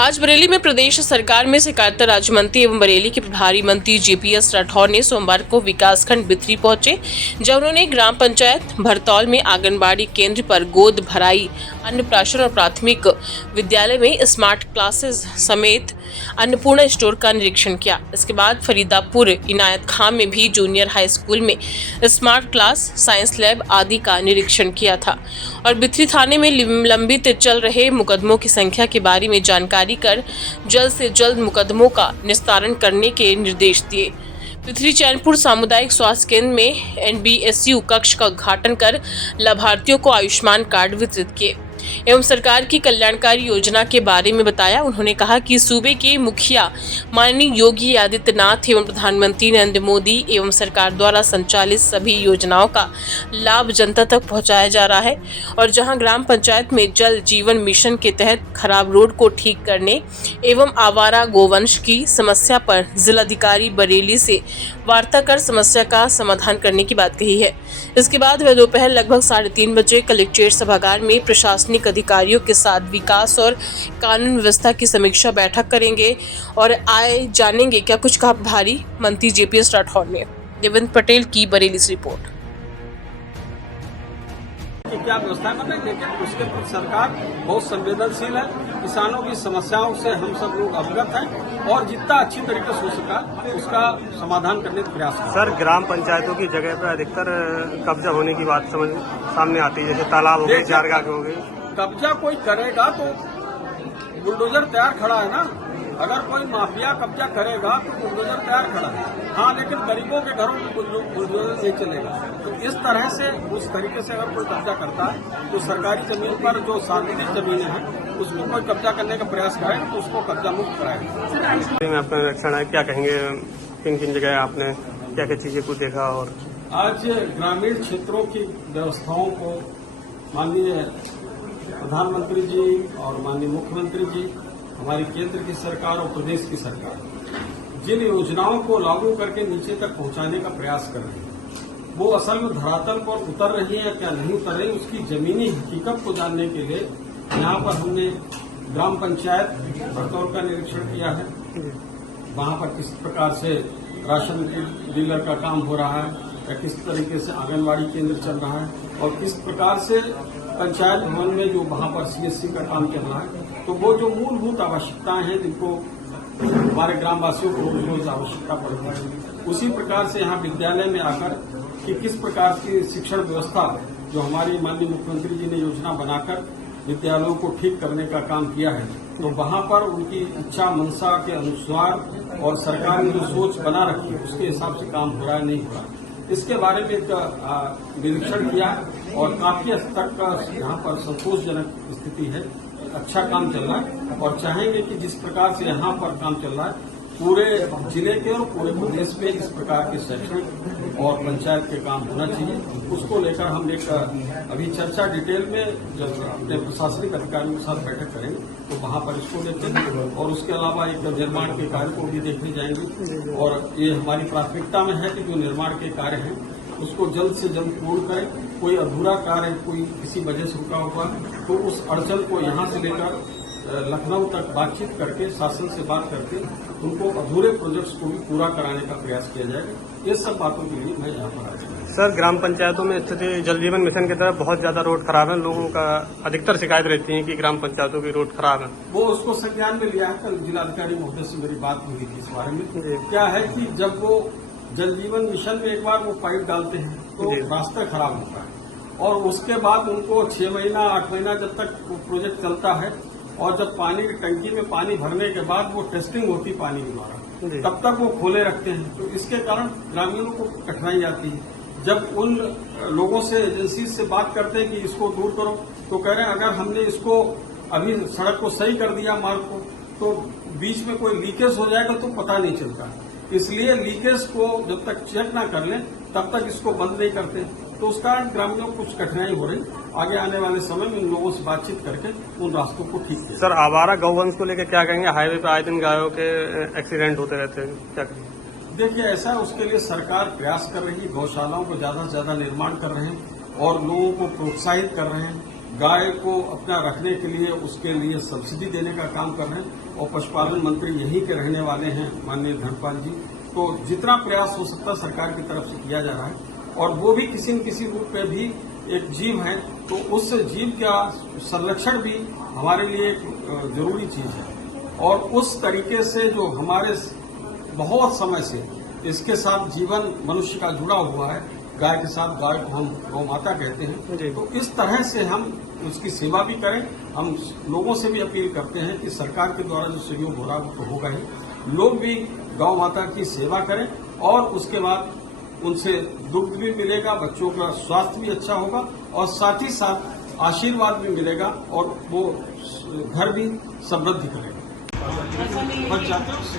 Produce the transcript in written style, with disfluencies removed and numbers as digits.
आज बरेली में प्रदेश सरकार में सहकारिता राज्य मंत्री एवं बरेली के प्रभारी मंत्री JPS राठौर ने सोमवार को विकासखंड बिथरी पहुंचे, जब उन्होंने ग्राम पंचायत भरतौल में आंगनबाड़ी केंद्र पर गोद भराई, अन्नप्राशन और प्राथमिक विद्यालय में स्मार्ट क्लासेस समेत अन्नपूर्णा स्टोर का निरीक्षण किया। इसके बाद फरीदापुर इनायत खां में भी जूनियर हाई स्कूल में स्मार्ट क्लास, साइंस लैब आदि का निरीक्षण किया था और बिथरी थाने में लंबित चल रहे मुकदमों की संख्या के बारे में जानकारी कर जल्द से जल्द मुकदमों का निस्तारण करने के निर्देश दिए। बिथरी चैनपुर सामुदायिक स्वास्थ्य केंद्र में NBSU कक्ष का उद्घाटन कर लाभार्थियों को आयुष्मान कार्ड वितरित किए एवं सरकार की कल्याणकारी योजना के बारे में बताया। उन्होंने कहा कि सूबे के मुखिया माननीय योगी आदित्यनाथ एवं प्रधानमंत्री नरेंद्र मोदी एवं सरकार द्वारा संचालित सभी योजनाओं का लाभ जनता तक पहुंचाया जा रहा है और जहां ग्राम पंचायत में जल जीवन मिशन के तहत खराब रोड को ठीक करने एवं आवारा गोवंश की समस्या पर जिलाधिकारी बरेली से वार्ता कर समस्या का समाधान करने की बात कही है। इसके बाद वह दोपहर लगभग 3:30 बजे कलेक्ट्रेट सभागार में प्रशासनिक अधिकारियों के साथ विकास और कानून व्यवस्था की समीक्षा बैठक करेंगे और आए जानेंगे क्या कुछ कहा प्रभारी मंत्री JPS राठौर ने। देवेंद्र पटेल की बरेली से रिपोर्ट। कि क्या व्यवस्था कर रही है, लेकिन उसके प्रति सरकार बहुत संवेदनशील है। किसानों की समस्याओं से हम सब लोग अवगत हैं और जितना अच्छी तरीके से हो सका उसका समाधान करने का प्रयास करें। सर, ग्राम पंचायतों की जगह पर अधिकतर कब्जा होने की बात सामने आती है, जैसे तालाब हो गए, चारगाह हो गए। कब्जा कोई करेगा तो बुलडोजर तैयार खड़ा है ना। अगर कोई माफिया कब्जा करेगा तो बुलडोजर तैयार खड़ा है। हाँ, लेकिन गरीबों के घरों में बुलडोजर नहीं चलेगा। तो इस तरह से उस तरीके से अगर कोई कब्जा करता है तो सरकारी जमीन पर जो सार्वजनिक जमीनें हैं उसमें कोई कब्जा करने का प्रयास करेगा तो उसको कब्जा मुक्त कराएगा। में आपका निरीक्षण है, क्या कहेंगे, किन किन जगह आपने क्या क्या चीजें को देखा? और आज ग्रामीण क्षेत्रों की व्यवस्थाओं को माननीय प्रधानमंत्री जी और माननीय मुख्यमंत्री जी, हमारी केंद्र की सरकार और प्रदेश की सरकार जिन योजनाओं को लागू करके नीचे तक पहुंचाने का प्रयास कर रही है, वो असल में धरातल पर उतर रही है या क्या नहीं उतर रही, उसकी जमीनी हकीकत को जानने के लिए यहाँ पर हमने ग्राम पंचायत भरतौल का निरीक्षण किया है। वहाँ पर किस प्रकार से राशन डीलर का काम हो रहा है या किस तरीके से आंगनबाड़ी केंद्र चल रहा है और किस प्रकार से पंचायत भवन में जो वहाँ पर CSC का काम चल रहा है। तो वो जो मूलभूत आवश्यकताएं हैं जिनको हमारे ग्रामवासियों को रोज आवश्यकता पड़ती है, उसी प्रकार से यहाँ विद्यालय में आकर कि किस प्रकार की शिक्षण व्यवस्था जो हमारी माननीय मुख्यमंत्री जी ने योजना बनाकर विद्यालयों को ठीक करने का काम किया है, तो वहाँ पर उनकी इच्छा मंशा के अनुसार और सरकार ने जो सोच बना रखी है उसके हिसाब से काम हो रहा है नहीं हो रहा है, इसके बारे में एक निरीक्षण किया और काफी हद तक यहाँ पर संतोषजनक स्थिति है। अच्छा काम चल रहा है और चाहेंगे कि जिस प्रकार से यहाँ पर काम चल रहा है पूरे जिले के और पूरे प्रदेश में इस प्रकार के शैक्षणिक और पंचायत के काम होना चाहिए। उसको लेकर हम एक अभी चर्चा डिटेल में जब अपने प्रशासनिक अधिकारियों के साथ बैठक करेंगे तो वहाँ पर इसको देखेंगे और उसके अलावा एक निर्माण के कार्य को भी देखने जाएंगे और ये हमारी प्राथमिकता में है कि जो निर्माण के कार्य हैं उसको जल्द से जल्द पूर्ण करें। कोई अधूरा कार्य कोई किसी वजह से रुका हुआ तो उस अड़चन को यहाँ से लेकर लखनऊ तक बातचीत करके शासन से बात करके उनको अधूरे प्रोजेक्ट्स को भी पूरा कराने का प्रयास किया जाएगा। ये सब बातों के लिए मैं यहाँ पर आया। सर, ग्राम पंचायतों में स्थिति जल जीवन मिशन की तरफ बहुत ज्यादा रोड खराब है, लोगों का अधिकतर शिकायत रहती है कि ग्राम पंचायतों की रोड खराब है। वो उसको संज्ञान में लिया है। कल जिलाधिकारी महोदय से मेरी बात हुई थी इस बारे में। क्या है कि जब वो जल जीवन मिशन में एक बार वो पाइप डालते हैं तो रास्ता खराब होता है और उसके बाद उनको 6 महीना 8 महीना जब तक वो प्रोजेक्ट चलता है और जब पानी की टंकी में पानी भरने के बाद वो टेस्टिंग होती पानी के द्वारा, तब तक वो खोले रखते हैं। तो इसके कारण ग्रामीणों को कठिनाई आती है। जब उन लोगों से एजेंसी से बात करते हैं कि इसको दूर करो तो कह रहे हैं अगर हमने इसको अभी सड़क को सही कर दिया मार्ग को तो बीच में कोई लीकेज हो जाएगा तो पता नहीं चलता। इसलिए लीकेज को जब तक चेक ना कर लें तब तक इसको बंद नहीं करते, तो उस कारण ग्रामीणों को कुछ कठिनाई हो रही। आगे आने वाले समय में इन लोगों से बातचीत करके उन रास्तों को ठीक किया। सर, आवारा गौवंश को लेकर क्या कहेंगे? हाईवे पे आए दिन गायों के एक्सीडेंट होते रहते हैं, क्या कहेंगे? देखिए, ऐसा उसके लिए सरकार प्रयास कर रही है, गौशालाओं को ज्यादा से ज्यादा निर्माण कर रहे हैं और लोगों को प्रोत्साहित कर रहे हैं गाय को अपना रखने के लिए उसके लिए सब्सिडी देने का काम कर रहे हैं और पशुपालन मंत्री यहीं के रहने वाले हैं माननीय धर्मपाल जी। तो जितना प्रयास हो सकता सरकार की तरफ से किया जा रहा है और वो भी किसी न किसी रूप में भी एक जीव है, तो उस जीव का संरक्षण भी हमारे लिए एक जरूरी चीज है। और उस तरीके से जो हमारे बहुत समय से इसके साथ जीवन मनुष्य का जुड़ा हुआ है, गाय के साथ, गाय को हम गौ माता कहते हैं, तो इस तरह से हम उसकी सेवा भी करें। हम लोगों से भी अपील करते हैं कि सरकार के द्वारा जो सहयोग हो रहा है वो तो होगा ही, लोग भी गौ माता की सेवा करें और उसके बाद उनसे दुग्ध भी मिलेगा, बच्चों का स्वास्थ्य भी अच्छा होगा और साथ ही साथ आशीर्वाद भी मिलेगा और वो घर भी समृद्धि करेगा। बच जाते हैं उससे।